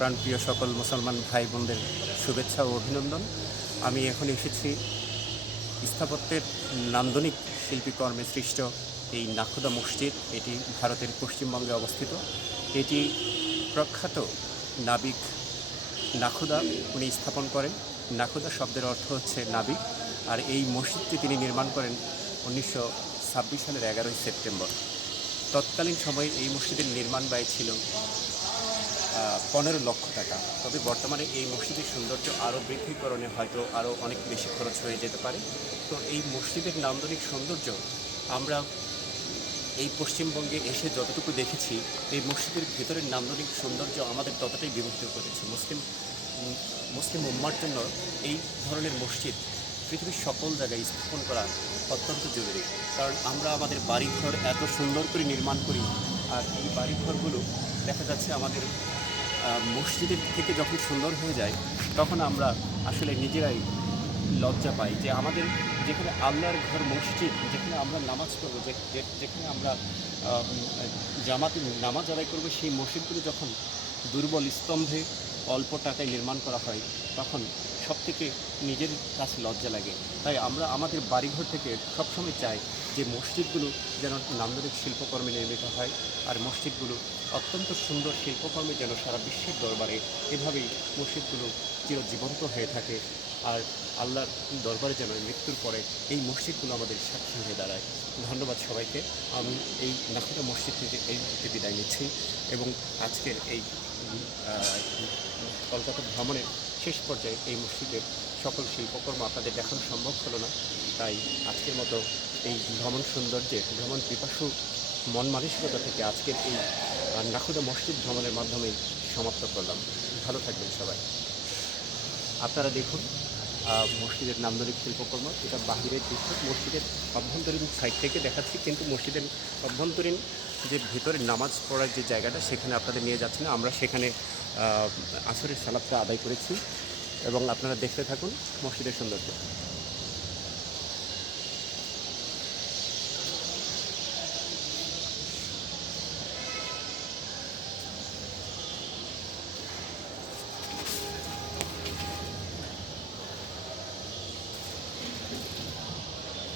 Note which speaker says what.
Speaker 1: প্রাণপ্রিয় সকল মুসলমান ভাই বোনদের শুভেচ্ছা ও অভিনন্দন। আমি এখন এসেছি স্থাপত্যের নান্দনিক শিল্পীকর্মে সৃষ্ট এই নাখুদা মসজিদ। এটি ভারতের পশ্চিমবঙ্গে অবস্থিত। এটি প্রখ্যাত নাবিক নাখুদা উনি স্থাপন করেন। নাখুদা শব্দের অর্থ হচ্ছে নাবিক। আর এই মসজিদটি তিনি নির্মাণ করেন উনিশশো ছাব্বিশ সালের এগারোই সেপ্টেম্বর। তৎকালীন সময়ে এই মসজিদের নির্মাণ ব্যয় ছিল পনেরো লক্ষ টাকা। তবে বর্তমানে এই মসজিদের সৌন্দর্য আরও বৃদ্ধিকরণে হয়তো আরও অনেক বেশি খরচ হয়ে যেতে পারে। তো এই মসজিদের নান্দনিক সৌন্দর্য আমরা এই পশ্চিমবঙ্গে এসে যতটুকু দেখেছি, এই মসজিদের ভেতরের নান্দনিক সৌন্দর্য আমাদের ততটাই বিভক্ত করেছে। মুসলিম মুসলিম উম্মার জন্য এই ধরনের মসজিদ পৃথিবীর সকল জায়গায় স্থাপন করা অত্যন্ত জরুরি। কারণ আমরা আমাদের বাড়িঘর এত সুন্দর করে নির্মাণ করি, আর এই বাড়িঘরগুলো দেখা যাচ্ছে আমাদের মসজিদের থেকে যখন সুন্দর হয়ে যায়, তখন আমরা আসলে নিজেরাই লজ্জা পাই যে আমাদের যেখানে আল্লাহর ঘর মসজিদ, যেখানে আমরা নামাজ যে- যেখানে আমরা জামাতে নামাজ আদায় করব, সেই মসজিদগুলো যখন দুর্বল স্তম্ভে অল্প টাকায় নির্মাণ করা হয়, তখন সব থেকে নিজের কাছে লজ্জা লাগে। তাই আমরা আমাদের বাড়িঘর থেকে সবসময় চাই যে মসজিদগুলো যেন নান্দনিক শিল্পকর্মে নির্মিত হয় আর মসজিদগুলো অত্যন্ত সুন্দর শিল্পকর্মে যেন সারা বিশ্বের দরবারে এভাবেই মসজিদগুলো চিরজীবন্ত হয়ে থাকে আর আল্লাহর দরবারে যেন মৃত্যুর পরে এই মসজিদগুলো আমাদের সাক্ষী হয়ে দাঁড়ায়। ধন্যবাদ সবাইকে। আমি এই নাকুটা মসজিদ থেকে এই মুহূর্তে বিদায় নিচ্ছি এবং আজকের এই কলকাতা ভ্রমণের শেষ পর্যায়ে এই মসজিদের সকল শিল্পকর্ম আপনাদের দেখানো সম্ভব হলো না। তাই আজকের মতো এই ভ্রমণ সৌন্দর্যের, ভ্রমণ পিপাসু, মন মানসিকতা থেকে আজকের এই নাখুদা মসজিদ ভ্রমণের মাধ্যমেই সমাপ্ত করলাম। ভালো থাকবেন সবাই। আপনারা দেখুন মসজিদের নান্দনিক শিল্পকর্ম এটা বাহিরের দৃশ্য, মসজিদের অভ্যন্তরীণ সাইড থেকে দেখাচ্ছি, কিন্তু মসজিদের অভ্যন্তরীণ যে ভেতরে নামাজ পড়ার যে জায়গাটা, সেখানে আপনাদের নিয়ে যাচ্ছি না। আমরা সেখানে আসরের সালাদটা আদায় করেছি। এবং আপনারা দেখতে থাকুন মসজিদের সৌন্দর্য।